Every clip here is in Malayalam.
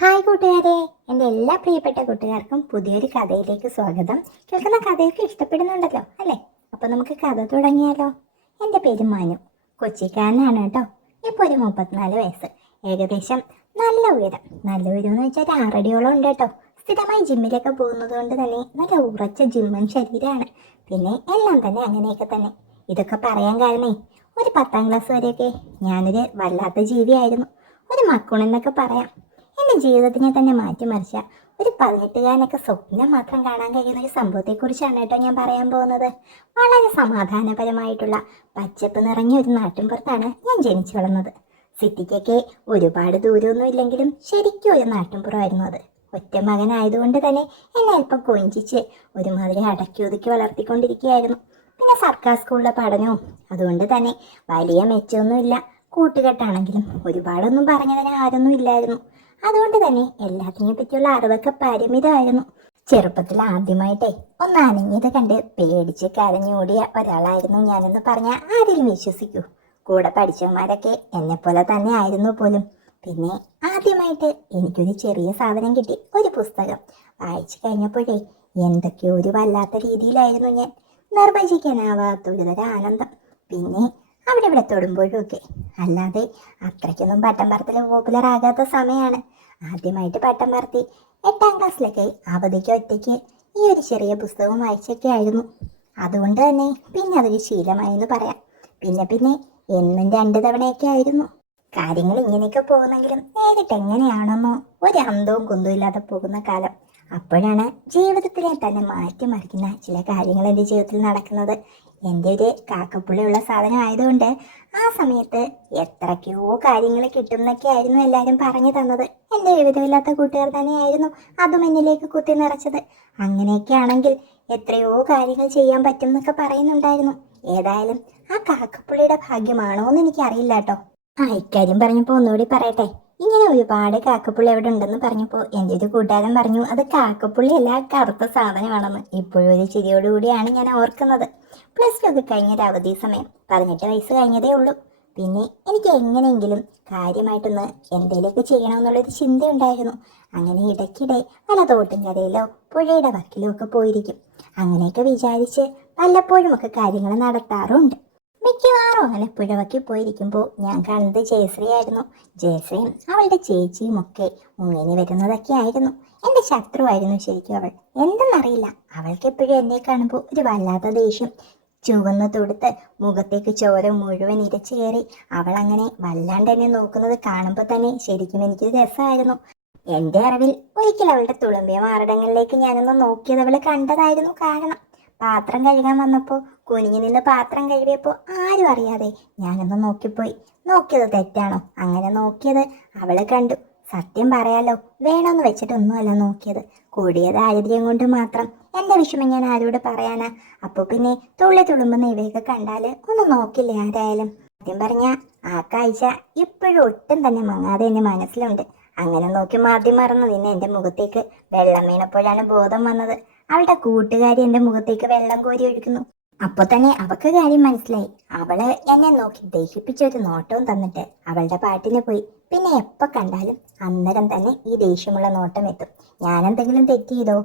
ഹായ് കൂട്ടുകാരെ. എന്റെ എല്ലാ പ്രിയപ്പെട്ട കൂട്ടുകാർക്കും പുതിയൊരു കഥയിലേക്ക് സ്വാഗതം. കേൾക്കുന്ന കഥയൊക്കെ ഇഷ്ടപ്പെടുന്നുണ്ടല്ലോ അല്ലേ? അപ്പോൾ നമുക്ക് കഥ തുടങ്ങിയാലോ. എന്റെ പേര് മനു. കൊച്ചിക്കാരനാണ് കേട്ടോ. ഇപ്പോൾ ഒരു മുപ്പത്തിനാല് വയസ്സ്. ഏകദേശം നല്ല ഉയരം. നല്ല ഉയരം എന്ന് വെച്ചാൽ ആറടിയോളം ഉണ്ട് കേട്ടോ. സ്ഥിരമായി ജിമ്മിലൊക്കെ പോകുന്നത് കൊണ്ട് തന്നെ നല്ല ഉറച്ച ജിമ്മൻ ശരീരമാണ്. പിന്നെ എല്ലാം തന്നെ അങ്ങനെയൊക്കെ തന്നെ. ഇതൊക്കെ പറയാൻ കാരണേ ഒരു പത്താം ക്ലാസ് വരെയൊക്കെ ഞാനൊരു വല്ലാത്ത ജീവിയായിരുന്നു. ഒരു മക്കുണെന്നൊക്കെ പറയാം. എന്റെ ജീവിതത്തിനെ തന്നെ മാറ്റിമറിച്ച ഒരു പതിനെട്ടുകാരനൊക്കെ സ്വപ്നം മാത്രം കാണാൻ കഴിയുന്ന ഒരു സംഭവത്തെക്കുറിച്ചാണ് കേട്ടോ ഞാൻ പറയാൻ പോകുന്നത്. വളരെ സമാധാനപരമായിട്ടുള്ള പച്ചപ്പ് നിറഞ്ഞ ഒരു നാട്ടിൻപുറത്താണ് ഞാൻ ജനിച്ചു വളർന്നത്. സിറ്റിക്കൊക്കെ ഒരുപാട് ദൂരമൊന്നും ഇല്ലെങ്കിലും ശരിക്കും ഒരു നാട്ടിൻപുറമായിരുന്നു അത്. ഒറ്റ മകനായതുകൊണ്ട് തന്നെ എന്നെ അല്പം കൊഞ്ചിച്ച് ഒരുമാതിരി അടക്കി ഒതുക്കി വളർത്തിക്കൊണ്ടിരിക്കുകയായിരുന്നു. പിന്നെ സർക്കാർ സ്കൂളിലെ പഠനവും അതുകൊണ്ട് തന്നെ വലിയ മെച്ചമൊന്നുമില്ല. കൂട്ടുകെട്ടാണെങ്കിലും ഒരുപാടൊന്നും പറഞ്ഞതിന് ആരൊന്നും ഇല്ലായിരുന്നു. അതുകൊണ്ട് തന്നെ എല്ലാത്തിനെ പറ്റിയുള്ള അറിവൊക്കെ പരിമിതമായിരുന്നു. ചെറുപ്പത്തിൽ ആദ്യമായിട്ടേ ഒന്ന് അനങ്ങിയത് കണ്ട് പേടിച്ച് കരഞ്ഞോടിയ ഒരാളായിരുന്നു ഞാനെന്ന് പറഞ്ഞാൽ ആരെങ്കിലും വിശ്വസിക്കൂ. കൂടെ പഠിച്ചവന്മാരൊക്കെ എന്നെപ്പോലെ തന്നെ ആയിരുന്നു പോലും. പിന്നെ ആദ്യമായിട്ട് എനിക്കൊരു ചെറിയ സാധനം കിട്ടി ഒരു പുസ്തകം. വായിച്ചു കഴിഞ്ഞപ്പോഴേ എന്തൊക്കെയോ ഒരു വല്ലാത്ത രീതിയിലായിരുന്നു ഞാൻ. നിർവചിക്കാനാവാത്ത ഒരുതരം ആനന്ദം. പിന്നെ അവിടെ ഇവിടെ തൊടുമ്പോഴും ഒക്കെ അല്ലാതെ അത്രയ്ക്കൊന്നും പട്ടം പറത്തിൽ പോപ്പുലർ ആകാത്ത സമയമാണ് ആദ്യമായിട്ട് പട്ടം പറത്തി എട്ടാം ക്ലാസ്സിലൊക്കെ അവധിക്ക് ഒറ്റയ്ക്ക് ഈ ഒരു ചെറിയ പുസ്തകം വായിച്ചൊക്കെ ആയിരുന്നു. അതുകൊണ്ട് തന്നെ പിന്നെ അതൊരു ശീലമായെന്ന് പറയാം. പിന്നെ പിന്നെ എന്നും രണ്ട് തവണയൊക്കെ ആയിരുന്നു. കാര്യങ്ങൾ ഇങ്ങനെയൊക്കെ പോകുന്നെങ്കിലും നേരിട്ട് എങ്ങനെയാണെന്നോ ഒരു അന്തവും കുന്തവും ഇല്ലാതെ പോകുന്ന കാലം. അപ്പോഴാണ് ജീവിതത്തിലെ തന്നെ മാറ്റിമറിക്കുന്ന ചില കാര്യങ്ങൾ എന്റെ ജീവിതത്തിൽ നടക്കുന്നത്. എന്റെ ഒരു കാക്കപ്പുള്ളിയുള്ള സാധനം ആയതുകൊണ്ട് ആ സമയത്ത് എത്രയ്ക്കോ കാര്യങ്ങൾ കിട്ടും എന്നൊക്കെ ആയിരുന്നു എല്ലാവരും പറഞ്ഞു തന്നത്. എന്റെ എഴുതുമില്ലാത്ത കൂട്ടുകാർ തന്നെയായിരുന്നു അതും എന്നിലേക്ക് കുത്തി നിറച്ചത്. അങ്ങനെയൊക്കെ ആണെങ്കിൽ എത്രയോ കാര്യങ്ങൾ ചെയ്യാൻ പറ്റും എന്നൊക്കെ പറയുന്നുണ്ടായിരുന്നു. ഏതായാലും ആ കാക്കപ്പുള്ളിയുടെ ഭാഗ്യമാണോ എന്ന് എനിക്കറിയില്ല കേട്ടോ ആ ഇക്കാര്യം പറഞ്ഞപ്പോൾ ഒന്നുകൂടി പറയട്ടെ. ഇങ്ങനെ ഒരുപാട് കാക്കപ്പുള്ളി അവിടെ ഉണ്ടെന്ന് പറഞ്ഞപ്പോൾ എന്റെ ഒരു കൂട്ടുകാരൻ പറഞ്ഞു അത് കാക്കപ്പുള്ളി അല്ല കറുത്ത സാധനമാണെന്ന്. ഇപ്പോഴും ഒരു ചിരിയോടുകൂടിയാണ് ഞാൻ ഓർക്കുന്നത്. പ്ലസ് ടു ഒക്കെ കഴിഞ്ഞ ഒരു അവധി സമയം പതിനെട്ട് വയസ്സ് കഴിഞ്ഞതേ ഉള്ളൂ. പിന്നെ എനിക്ക് എങ്ങനെയെങ്കിലും കാര്യമായിട്ടൊന്ന് എന്തെങ്കിലുമൊക്കെ ചെയ്യണമെന്നുള്ളൊരു ചിന്തയുണ്ടായിരുന്നു. അങ്ങനെ ഇടയ്ക്കിടെ പല തോട്ടും കരയിലോ പുഴയുടെ വക്കിലോ ഒക്കെ പോയിരിക്കും. അങ്ങനെയൊക്കെ വിചാരിച്ച് വല്ലപ്പോഴുമൊക്കെ കാര്യങ്ങൾ നടത്താറുണ്ട്. മിക്കവാറും അങ്ങനെ പുഴവക്കി പോയിരിക്കുമ്പോൾ ഞാൻ കാണുന്നത് ജയശ്രീ ആയിരുന്നു. ജയശ്രീയും അവളുടെ ചേച്ചിയും ഒക്കെ മുങ്ങിനി വരുന്നതൊക്കെ ആയിരുന്നു. എന്റെ ശത്രുവായിരുന്നു ശരിക്കും അവൾ. എന്തെന്നറിയില്ല. അവൾക്ക് എപ്പോഴും എന്നെ കാണുമ്പോൾ ഒരു വല്ലാത്ത ദേഷ്യം. ചുവന്ന് തൊടുത്ത് മുഖത്തേക്ക് ചോര മുഴുവൻ ഇരച്ചു കയറി അവൾ അങ്ങനെ വല്ലാണ്ട് എന്നെ നോക്കുന്നത് കാണുമ്പോൾ തന്നെ ശരിക്കും എനിക്ക് രസമായിരുന്നു. എന്റെ അറിവിൽ ഒരിക്കൽ അവളുടെ തുളുമ്പിയ മാറിടങ്ങളിലേക്ക് ഞാനൊന്ന് നോക്കിയത് അവൾ കണ്ടതായിരുന്നു കാരണം. പാത്രം കഴുകാൻ വന്നപ്പോൾ കുനിഞ്ഞു നിന്ന് പാത്രം കഴുകിയപ്പോൾ ആരും അറിയാതെ ഞാനൊന്ന് നോക്കിപ്പോയി. നോക്കിയത് തെറ്റാണോ? അങ്ങനെ നോക്കിയത് അവൾ കണ്ടു. സത്യം പറയാലോ വേണമെന്ന് വെച്ചിട്ടൊന്നുമല്ല നോക്കിയത്. കൂടിയ ദാരിദ്ര്യം കൊണ്ട് മാത്രം എന്റെ വിഷമം ഞാൻ ആരോട് പറയാനാ? അപ്പോൾ പിന്നെ തുള്ളി തുളുമ്പുന്ന ഇവയൊക്കെ കണ്ടാൽ ഒന്ന് നോക്കില്ലേ ആരായാലും? സത്യം പറഞ്ഞ ആ കാഴ്ച ഇപ്പോഴും ഒട്ടും തന്നെ മങ്ങാതെ എന്റെ മനസ്സിലുണ്ട്. അങ്ങനെ നോക്കി മാറി മറന്നു നിന്നെ എന്റെ മുഖത്തേക്ക് വെള്ളം വീണപ്പോഴാണ് ബോധം വന്നത്. അവളുടെ കൂട്ടുകാരി എന്റെ മുഖത്തേക്ക് വെള്ളം കോരി ഒഴിക്കുന്നു. അപ്പൊ തന്നെ അവക്ക് കാര്യം മനസ്സിലായി. അവൾ എന്നെ നോക്കി ദഹിപ്പിച്ച ഒരു നോട്ടവും തന്നിട്ട് അവളുടെ പാട്ടിന് പോയി. പിന്നെ എപ്പോ കണ്ടാലും അന്നേരം തന്നെ ഈ ദേഷ്യമുള്ള നോട്ടം എത്തും. ഞാൻ എന്തെങ്കിലും തെറ്റ് ചെയ്തോ?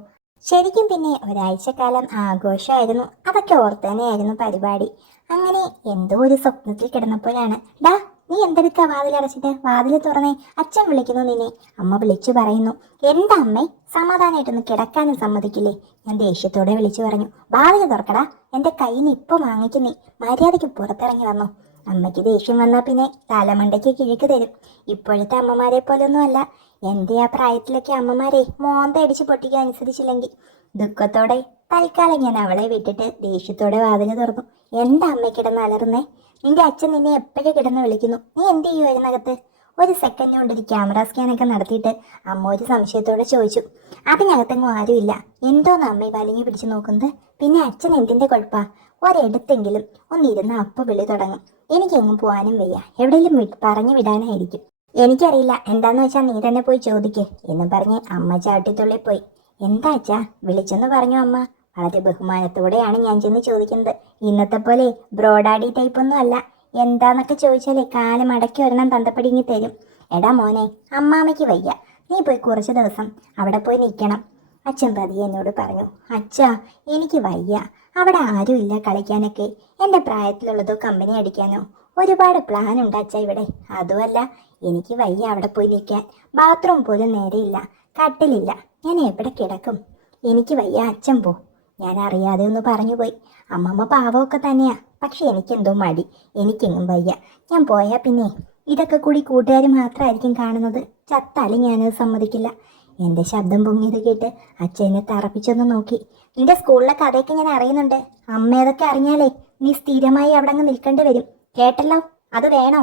ശരിക്കും പിന്നെ ഒരാഴ്ചക്കാലം ആഘോഷമായിരുന്നു. അതൊക്കെ ഓർത്തനെയായിരുന്നു പരിപാടി. അങ്ങനെ എന്തോ ഒരു സ്വപ്നത്തിൽ കിടന്നപ്പോഴാണ്. ഡാ നീ എന്തെടുക്കാ വാതിൽ അടച്ചിട്ട്? വാതിൽ തുറന്നേ. അച്ഛൻ വിളിക്കുന്നു നിന്നെ. അമ്മ വിളിച്ചു പറയുന്നു. എന്താ അമ്മേ? സമാധാനമായിട്ടൊന്ന് കിടക്കാനും സമ്മതിക്കില്ലേ? ഞാൻ ദേഷ്യത്തോടെ വിളിച്ചു പറഞ്ഞു. വാതിൽ തുറക്കടാ. എന്റെ കയ്യിൽ ഇപ്പൊ വാങ്ങിക്കുന്നേ. മര്യാദയ്ക്ക് പുറത്തിറങ്ങി വന്നു. അമ്മയ്ക്ക് ദേഷ്യം വന്നാ പിന്നെ തലമണ്ടയ്ക്ക് കിഴക്ക് തരും. ഇപ്പോഴത്തെ അമ്മമാരെ പോലൊന്നുമല്ല. എന്റെ ആ പ്രായത്തിലൊക്കെ അമ്മമാരെ മോന്ത അടിച്ച് പൊട്ടിക്കാൻ അനുസരിച്ചില്ലെങ്കിൽ. ദുഃഖത്തോടെ തൽക്കാലം ഞാൻ അവളെ വിട്ടിട്ട് ദേഷ്യത്തോടെ വാതിൽ തുറന്നു. എന്താ അമ്മയ്ക്കിടന്ന് കിടന്ന് അലറുന്നേ? നിന്റെ അച്ഛൻ നിന്നെ എപ്പോഴും കിടന്ന് വിളിക്കുന്നു. നീ എന്ത് ചെയ്യുമായിരുന്നകത്ത് ഒരു സെക്കൻഡ് കൊണ്ട് ഒരു ക്യാമറ സ്കാനൊക്കെ നടത്തിയിട്ട് അമ്മ ഒരു സംശയത്തോടെ ചോദിച്ചു. അതിനകത്തെങ്ങും ആരുമില്ല എന്തോന്ന് അമ്മ വലിഞ്ഞു പിടിച്ചു നോക്കുന്നത്? പിന്നെ അച്ഛൻ എന്തിന്റെ കുഴപ്പാ? ഒരിടത്തെങ്കിലും ഒന്നിരുന്ന് അപ്പ വിളി തുടങ്ങും. എനിക്കെങ്ങും പോകാനും വയ്യ. എവിടെയെങ്കിലും പറഞ്ഞു വിടാനായിരിക്കും. എനിക്കറിയില്ല. എന്താന്ന് വെച്ചാൽ നീ തന്നെ പോയി ചോദിക്കേ. എന്നും പറഞ്ഞ് അമ്മ ചാട്ടിത്തുള്ളിൽ പോയി. എന്താ അച്ഛാ? വിളിച്ചെന്ന് പറഞ്ഞു അമ്മ. വളരെ ബഹുമാനത്തോടെയാണ് ഞാൻ ചെന്ന് ചോദിക്കുന്നത്. ഇന്നത്തെ പോലെ ബ്രോഡാഡി ടൈപ്പ് ഒന്നും അല്ല. എന്താന്നൊക്കെ ചോദിച്ചാലേ കാലം അടക്കി ഒരെണ്ണം തന്തപ്പടിങ്ങി തരും. എടാ മോനെ അമ്മാമ്മയ്ക്ക് വയ്യ. നീ പോയി കുറച്ച് ദിവസം അവിടെ പോയി നിൽക്കണം. അച്ഛൻ പതിയെ എന്നോട് പറഞ്ഞു അച്ഛാ എനിക്ക് വയ്യ. അവിടെ ആരുമില്ല കളിക്കാനൊക്കെ. എന്റെ പ്രായത്തിലുള്ളതോ കമ്പനി അടിക്കാനോ. ഒരുപാട് പ്ലാൻ ഉണ്ട് അച്ഛ ഇവിടെ. അതുമല്ല എനിക്ക് വയ്യ അവിടെ പോയി നിൽക്കാൻ. ബാത്റൂം പോലും നേരെയില്ല. കട്ടിലില്ല. ഞാൻ എവിടെ കിടക്കും? എനിക്ക് വയ്യ. അച്ഛൻ പോ. ഞാൻ അറിയാതെ ഒന്ന് പറഞ്ഞു പോയി അമ്മമ്മ പാവമൊക്കെ തന്നെയാ. പക്ഷെ എനിക്കെന്തോ മടി. എനിക്കെങ്ങും വയ്യ. ഞാൻ പോയാൽ പിന്നെ ഇതൊക്കെ കൂടി കൂട്ടുകാർ മാത്രമായിരിക്കും കാണുന്നത്. ചത്താലും ഞാനത് സമ്മതിക്കില്ല. എന്റെ ശബ്ദം പൊങ്ങിയത് കേട്ട് അച്ഛനെ തറപ്പിച്ചൊന്ന് നോക്കി. നിന്റെ സ്കൂളിലെ കഥയൊക്കെ ഞാൻ അറിയുന്നുണ്ട്. അമ്മ അതൊക്കെ അറിഞ്ഞാലേ നീ സ്ഥിരമായി അവിടെ അങ്ങ് നിൽക്കേണ്ടി വരും. കേട്ടല്ലോ? അത് വേണോ?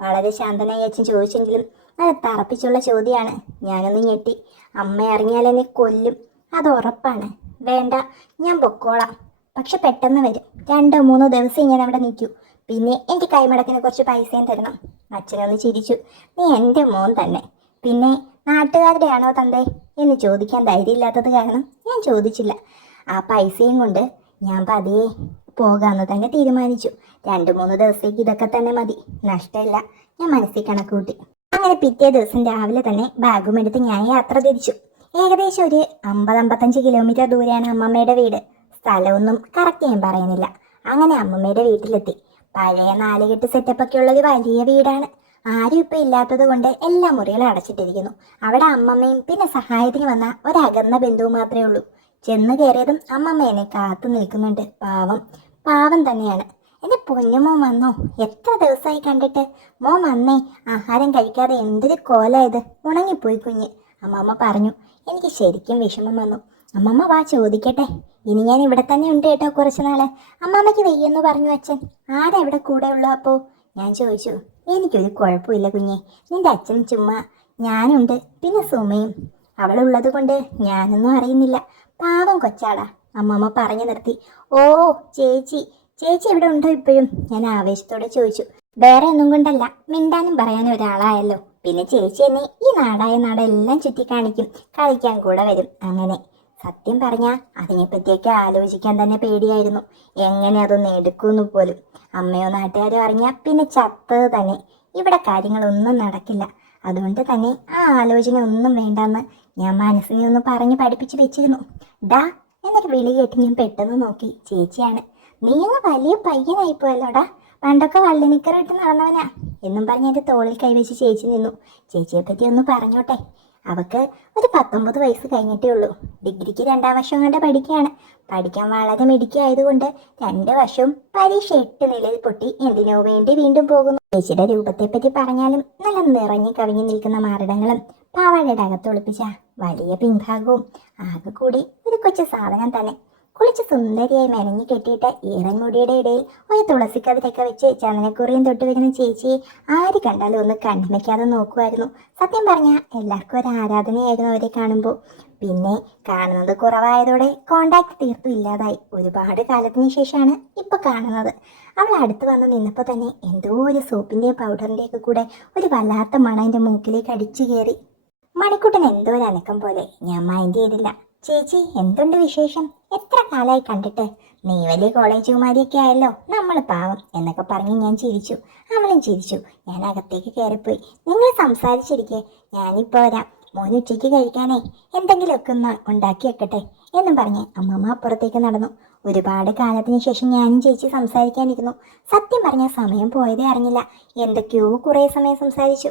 വളരെ ശാന്തനായി അച്ഛൻ ചോദിച്ചെങ്കിലും അത് തറപ്പിച്ചുള്ള ചോദ്യമാണ്. ഞാനൊന്ന് ഞെട്ടി. അമ്മ അറിഞ്ഞാൽ കൊല്ലും. അത് ഉറപ്പാണ്. വേണ്ട ഞാൻ പൊക്കോളാം. പക്ഷെ പെട്ടെന്ന് വരും. രണ്ടോ മൂന്നോ ദിവസം ഞാൻ അവിടെ നിൽക്കൂ. പിന്നെ എനിക്ക് കൈമടക്കിന് കുറച്ച് പൈസയും തരണം. അച്ഛനൊന്ന് ചിരിച്ചു. നീ എന്റെ മോൻ തന്നെ. പിന്നെ നാട്ടുകാരുടെ ആണോ തന്തേ? എന്ന് ചോദിക്കാൻ ധൈര്യമില്ലാത്തത് കാരണം ഞാൻ ചോദിച്ചില്ല. ആ പൈസയും കൊണ്ട് ഞാൻ പതിയെ പോകാമെന്ന് തന്നെ തീരുമാനിച്ചു. രണ്ട് മൂന്ന് ദിവസത്തേക്ക് ഇതൊക്കെ തന്നെ മതി. നഷ്ടമില്ല. ഞാൻ മനസ്സിൽ കണക്കൂട്ടി അങ്ങനെ പിറ്റേ ദിവസം രാവിലെ തന്നെ ബാഗും എടുത്ത് ഞാൻ യാത്ര തിരിച്ചു. ഏകദേശം ഒരു അമ്പത് അമ്പത്തഞ്ച് കിലോമീറ്റർ ദൂരെയാണ് അമ്മമ്മയുടെ വീട്. സ്ഥലമൊന്നും കറക്റ്റ് ഞാൻ പറയുന്നില്ല. അങ്ങനെ അമ്മമ്മയുടെ വീട്ടിലെത്തി. പഴയ നാലുകെട്ട് സെറ്റപ്പൊക്കെ ഉള്ള ഒരു വലിയ വീടാണ്. ആരും ഇപ്പം ഇല്ലാത്തത് കൊണ്ട് എല്ലാ മുറികളും അടച്ചിട്ടിരിക്കുന്നു. അവിടെ അമ്മമ്മയും പിന്നെ സഹായത്തിന് വന്ന ഒരകന്ന ബന്ധുവും മാത്രമേ ഉള്ളൂ. ചെന്ന് കയറിയതും അമ്മമ്മ എന്നെ കാത്തു നിൽക്കുന്നുണ്ട്. പാവം. പാവം തന്നെയാണ്. എന്റെ പൊന്നുമോൻ വന്നോ? എത്ര ദിവസമായി കണ്ടിട്ട്? മോൻ വന്നേ. ആഹാരം കഴിക്കാതെ എന്തൊരു കോലായത് ഉണങ്ങിപ്പോയി കുഞ്ഞ്. അമ്മമ്മ പറഞ്ഞു എനിക്ക് ശരിക്കും വിഷമം വന്നു. അമ്മമ്മ വാ ചോദിക്കട്ടെ. ഇനി ഞാൻ ഇവിടെ തന്നെ ഉണ്ട് കേട്ടോ കുറച്ച് നാൾ അമ്മാമ്മയ്ക്ക് വെയ്യെന്ന് പറഞ്ഞു അച്ഛൻ. ആരാ ഇവിടെ കൂടെ ഉള്ളു അപ്പോ ഞാൻ ചോദിച്ചു എനിക്കൊരു കുഴപ്പമില്ല കുഞ്ഞെ. നിന്റെ അച്ഛൻ ചുമ്മാ ഞാനുണ്ട്. പിന്നെ സുമയും. അവളുള്ളത് കൊണ്ട് ഞാനൊന്നും അറിയുന്നില്ല. പാവം കൊച്ചാടാ. അമ്മമ്മ പറഞ്ഞു നിർത്തി ഓ ചേച്ചി. ചേച്ചി ഇവിടെ ഉണ്ടോ ഇപ്പോഴും? ഞാൻ ആവേശത്തോടെ ചോദിച്ചു വേറെ ഒന്നും കൊണ്ടല്ല. മിണ്ടാനും പറയാനും ഒരാളായല്ലോ. പിന്നെ ചേച്ചി എന്നെ ഈ നാടായ നാടെല്ലാം ചുറ്റിക്കാണിക്കും കളിക്കാൻ കൂടെ വരും. അങ്ങനെ. സത്യം പറഞ്ഞാൽ അതിനെപ്പറ്റിയൊക്കെ ആലോചിക്കാൻ തന്നെ പേടിയായിരുന്നു. എങ്ങനെ അതൊന്ന് എടുക്കുമെന്ന് പോലും. അമ്മയോ നാട്ടുകാരോ അറിഞ്ഞാൽ പിന്നെ ചത്തത് തന്നെ. ഇവിടെ കാര്യങ്ങളൊന്നും നടക്കില്ല. അതുകൊണ്ട് തന്നെ ആ ആലോചന ഒന്നും വേണ്ടെന്ന് ഞാൻ മനസ്സിനെ ഒന്ന് പറഞ്ഞ് പഠിപ്പിച്ച് വെച്ചിരുന്നു. ഡാ എന്നൊരു വിളി കേട്ട് ഞാൻ പെട്ടെന്ന് നോക്കി. ചേച്ചിയാണ്. നീ അങ്ങ് വലിയ പയ്യനായിപ്പോയല്ലോടാ പണ്ടൊക്കെ വള്ളിനിക്കറിട്ട് നടന്നവനാ. എന്നും പറഞ്ഞ് എന്റെ തോളിൽ കൈവച്ച് ചേച്ചി നിന്നു. ചേച്ചിയെ പറ്റി ഒന്ന് പറഞ്ഞോട്ടെ. അവക്ക് ഒരു പത്തൊമ്പത് വയസ്സ് കഴിഞ്ഞിട്ടേ ഉള്ളൂ. ഡിഗ്രിക്ക് രണ്ടാം വർഷം കൊണ്ട് പഠിക്കുകയാണ്. പഠിക്കാൻ വളരെ മിടുക്കിയായതുകൊണ്ട് രണ്ട് വർഷവും പരീക്ഷ എട്ട് നിലയിൽ പൊട്ടി എന്തിനോ വേണ്ടി വീണ്ടും പോകുന്നു. ചേച്ചിയുടെ രൂപത്തെപ്പറ്റി പറഞ്ഞാലും നല്ല നിറഞ്ഞു കവിഞ്ഞു നിൽക്കുന്ന മാറിടങ്ങളും പാവാടയുടെ അകത്തൊളിപ്പിച്ച വലിയ പിൻഭാഗവും ആകെ കൂടി ഒരു കൊച്ചു സാധനം തന്നെ. കുളിച്ച് സുന്ദരിയായി മെനഞ്ഞു കെട്ടിയിട്ട് ഈറൻമുടിയുടെ ഇടയിൽ ഒരു തുളസിക്കതിരൊക്കെ വെച്ച് ചന്ദനക്കുറിയും തൊട്ട് വരുന്ന ചേച്ചി ആര് കണ്ടാലും ഒന്ന് കണ്ണിമയ്ക്കാതെ നോക്കുമായിരുന്നു. സത്യം പറഞ്ഞാൽ എല്ലാവർക്കും ഒരു ആരാധനയായിരുന്നു അവരെ കാണുമ്പോൾ. പിന്നെ കാണുന്നത് കുറവായതോടെ കോണ്ടാക്ട് തീർത്തും ഇല്ലാതായി. ഒരുപാട് കാലത്തിന് ശേഷമാണ് ഇപ്പൊ കാണുന്നത്. അവൾ അടുത്ത് വന്ന് നിന്നപ്പോൾ തന്നെ എന്തോ ഒരു സോപ്പിന്റെയും പൗഡറിന്റെയൊക്കെ കൂടെ ഒരു വല്ലാത്ത മണം എന്റെ മൂക്കിലേക്ക് അടിച്ചു കയറി. മണിക്കുട്ടൻ എന്തോ ഒരു അനക്കം പോലെ. ഞാൻ മൈൻഡ് ചെയ്തില്ല. ചേച്ചി എന്തുണ്ട് വിശേഷം? എത്ര കാലമായി കണ്ടിട്ട്? നീ വലിയ കോളേജ് കുമാരിയൊക്കെ ആയല്ലോ. നമ്മൾ പാവം എന്നൊക്കെ പറഞ്ഞ് ഞാൻ ചിരിച്ചു. അവളും ചിരിച്ചു. ഞാൻ അകത്തേക്ക് കയറിപ്പോയി. നിങ്ങൾ സംസാരിച്ചിരിക്കെ. ഞാനിപ്പോൾ വരാം. മോന് ഉച്ചയ്ക്ക് കഴിക്കാനേ. എന്തെങ്കിലുമൊക്കെ ഒന്ന് ഉണ്ടാക്കി വെക്കട്ടെ എന്നും പറഞ്ഞ് അമ്മമ്മ അപ്പുറത്തേക്ക് നടന്നു. ഒരുപാട് കാലത്തിന് ശേഷം ഞാനും ചേച്ചി സംസാരിക്കാനിരുന്നു. സത്യം പറഞ്ഞ സമയം പോയതേ അറിഞ്ഞില്ല. എന്തൊക്കെയോ കുറേ സമയം സംസാരിച്ചു.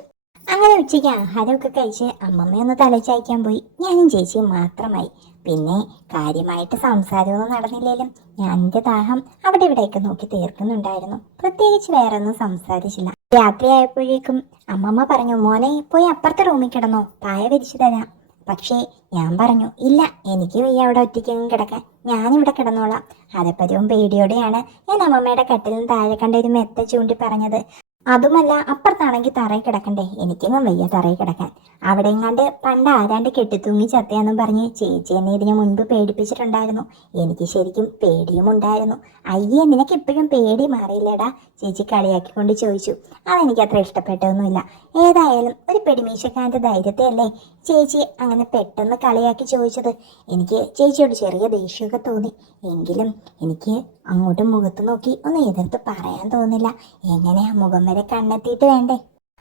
അങ്ങനെ ഉച്ചയ്ക്ക് ആഹാരമൊക്കെ കഴിച്ച് അമ്മമ്മയൊന്ന് തലച്ചായ്ക്കാൻ പോയി. ഞാനും ചേച്ചിയും മാത്രമായി. പിന്നെ കാര്യമായിട്ട് സംസാരമൊന്നും നടന്നില്ലേലും ഞാൻ എന്റെ ദാഹം അവിടെ ഇവിടെയൊക്കെ നോക്കി തീർക്കുന്നുണ്ടായിരുന്നു. പ്രത്യേകിച്ച് വേറെ ഒന്നും സംസാരിച്ചില്ല. രാത്രിയായപ്പോഴേക്കും അമ്മമ്മ പറഞ്ഞു മോനെ പോയി അപ്പുറത്തെ റൂമിൽ കിടന്നോ. പായ വിരിച്ചു തരാം. പക്ഷേ ഞാൻ പറഞ്ഞു ഇല്ല എനിക്ക് വയ്യ അവിടെ ഒറ്റയ്ക്കങ്ങ് കിടക്കാൻ. ഞാനിവിടെ കിടന്നോളാം. അതപ്പതിവും പേടിയോടെയാണ് ഞാൻ അമ്മമ്മയുടെ കട്ടിലിന് താഴെ കണ്ട ഒരു മെത്ത ചൂണ്ടി പറഞ്ഞത്. അതുമല്ല അപ്പുറത്താണെങ്കിൽ തറയിൽ കിടക്കണ്ടേ? എനിക്കെങ്ങും വയ്യ തറയിൽ കിടക്കാൻ. അവിടെ എങ്ങാണ്ട് പണ്ട് ആരാണ്ട് കെട്ടിത്തൂങ്ങി ചത്തയാന്നും പറഞ്ഞ് ചേച്ചി എന്നെ ഇതിനു മുൻപ് പേടിപ്പിച്ചിട്ടുണ്ടായിരുന്നു. എനിക്ക് ശരിക്കും പേടിയും ഉണ്ടായിരുന്നു. അയ്യേ നിനക്ക് ഇപ്പോഴും പേടി മാറിയില്ലടാ? ചേച്ചി കളിയാക്കിക്കൊണ്ട് ചോദിച്ചു. അതെനിക്ക് അത്ര ഇഷ്ടപ്പെട്ടതൊന്നുമില്ല. ഏതായാലും ഒരു പെടിമീശക്കാരന്റെ ധൈര്യത്തെ അല്ലേ ചേച്ചി അങ്ങനെ പെട്ടെന്ന് കളിയാക്കി ചോദിച്ചത്? എനിക്ക് ചേച്ചിയോട് ചെറിയ ദേഷ്യമൊക്കെ തോന്നി. എങ്കിലും എനിക്ക് അങ്ങോട്ട് മുഖത്ത് നോക്കി ഒന്ന് എതിർത്ത് പറയാൻ തോന്നില്ല. എങ്ങനെയാ മുഖം വരെ കണ്ണെത്തിയിട്ട് വേണ്ടേ?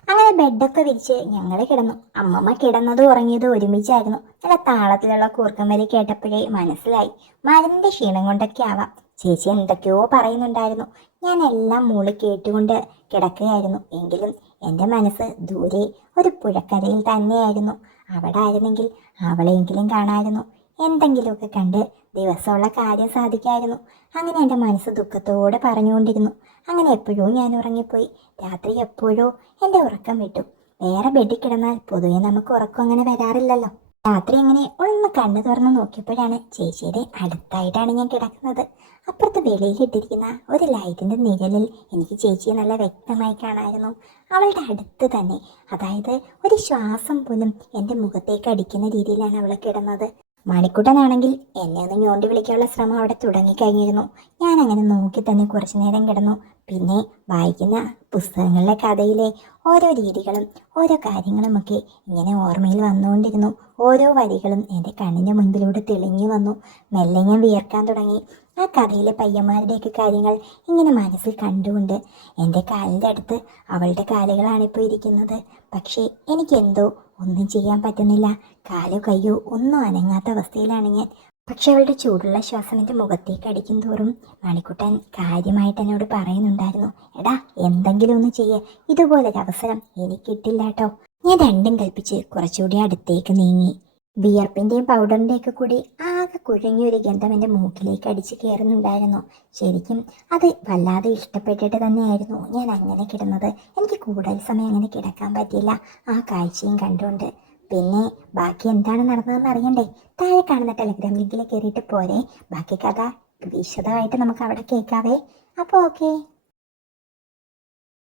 അങ്ങനെ ബെഡൊക്കെ വിരിച്ച് ഞങ്ങൾ കിടന്നു. അമ്മമ്മ കിടന്നത് ഉറങ്ങിയത് ഒരുമിച്ചായിരുന്നു. നല്ല താളത്തിലുള്ള കൂർക്കം വരെ കേട്ടപ്പോഴേ മനസ്സിലായി. മരുന്നിന്റെ ക്ഷീണം കൊണ്ടൊക്കെ ആവാം. ചേച്ചി എന്തൊക്കെയോ പറയുന്നുണ്ടായിരുന്നു. ഞാൻ എല്ലാം മൂളി കേട്ടുകൊണ്ട് കിടക്കുകയായിരുന്നു. എങ്കിലും എന്റെ മനസ്സ് ദൂരെ ഒരു പുഴക്കരയിൽ തന്നെയായിരുന്നു. അവിടെ ആയിരുന്നെങ്കിൽ അവളെയെങ്കിലും കാണാമായിരുന്നു എന്തെങ്കിലുമൊക്കെ കണ്ട് ദിവസമുള്ള കാര്യം സാധിക്കായിരുന്നു. അങ്ങനെ എന്റെ മനസ്സ് ദുഃഖത്തോടെ പറഞ്ഞുകൊണ്ടിരുന്നു. അങ്ങനെ എപ്പോഴോ ഞാൻ ഉറങ്ങിപ്പോയി. രാത്രി എപ്പോഴോ എന്റെ ഉറക്കം വിട്ടു. വേറെ ബെഡിൽ കിടന്നാൽ പൊതുവെ നമുക്ക് ഉറക്കം അങ്ങനെ വരാറില്ലല്ലോ. രാത്രി അങ്ങനെ ഒന്ന് കണ്ണു തുറന്ന് നോക്കിയപ്പോഴാണ് ചേച്ചിയുടെ അടുത്തായിട്ടാണ് ഞാൻ കിടക്കുന്നത്. അപ്പുറത്ത് വെളിയിലിട്ടിരിക്കുന്ന ഒരു ലൈറ്റിന്റെ നിഴലിൽ എനിക്ക് ചേച്ചിയെ നല്ല വ്യക്തമായി കാണായിരുന്നു. അവളുടെ അടുത്ത് തന്നെ അതായത് ഒരു ശ്വാസം പോലും എന്റെ മുഖത്തേക്ക് അടിക്കുന്ന രീതിയിലാണ് അവൾ കിടന്നത്. മണിക്കുട്ടനാണെങ്കിൽ എന്നെ ഒന്ന് ഞോണ്ടി വിളിക്കാനുള്ള ശ്രമം അവിടെ തുടങ്ങിക്കഴിഞ്ഞിരുന്നു. ഞാൻ അങ്ങനെ നോക്കി തന്നെ കുറച്ചു നേരം കിടന്നു. പിന്നെ വായിക്കുന്ന പുസ്തകങ്ങളിലെ കഥയിലെ ഓരോ രീതികളും ഓരോ കാര്യങ്ങളുമൊക്കെ ഇങ്ങനെ ഓർമ്മയിൽ വന്നുകൊണ്ടിരുന്നു. ഓരോ വരികളും എന്റെ കണ്ണിന്റെ മുൻപിലൂടെ തെളിഞ്ഞു വന്നു. മെല്ലെ ഞാൻ വിയർക്കാൻ തുടങ്ങി. ആ കഥയിലെ പയ്യന്മാരുടെയൊക്കെ കാര്യങ്ങൾ ഇങ്ങനെ മനസ്സിൽ കണ്ടുകൊണ്ട് എന്റെ കാലിന്റെ അടുത്ത് അവളുടെ കാലുകളാണ് ഇപ്പോൾ ഇരിക്കുന്നത്. പക്ഷേ എനിക്കെന്തോ ഒന്നും ചെയ്യാൻ പറ്റുന്നില്ല. കാലോ കയ്യോ ഒന്നും അനങ്ങാത്ത അവസ്ഥയിലാണ് ഞാൻ. പക്ഷെ അവളുടെ ചൂടുള്ള ശ്വാസം എന്റെ മുഖത്തേക്ക് അടിക്കും തോറും മണിക്കുട്ടൻ കാര്യമായിട്ട് എന്നോട് പറയുന്നുണ്ടായിരുന്നു. എടാ എന്തെങ്കിലും ഒന്ന് ചെയ്യേ. ഇതുപോലൊരു അവസരം എനിക്ക് കിട്ടില്ല കേട്ടോ. ഞാൻ രണ്ടും കൽപ്പിച്ച് കുറച്ചുകൂടി അടുത്തേക്ക് നീങ്ങി. വിയർപ്പിന്റെയും പൗഡറിന്റെയും ഒക്കെ കൂടി ആകെ കുഴങ്ങിയൊരു ഗന്ധം എന്റെ മൂക്കിലേക്ക് അടിച്ച് കയറുന്നുണ്ടായിരുന്നു ശരിക്കും അത് വല്ലാതെ ഇഷ്ടപ്പെട്ടിട്ട് തന്നെയായിരുന്നു ഞാൻ അങ്ങനെ കിടന്നത്. എനിക്ക് കൂടുതൽ സമയം അങ്ങനെ കിടക്കാൻ പറ്റിയില്ല. ആ കാഴ്ചയും കണ്ടുകൊണ്ട്. പിന്നെ ബാക്കി എന്താണ് നടന്നതെന്ന് അറിയണ്ടേ? താഴെ കാണുന്ന ടെലിഗ്രാം ലിങ്കിൽ കയറിയിട്ട് പോരെ. ബാക്കി കഥ വിശദമായിട്ട് നമുക്ക് അവിടെ കേൾക്കാവേ. അപ്പോൾ ഓക്കെ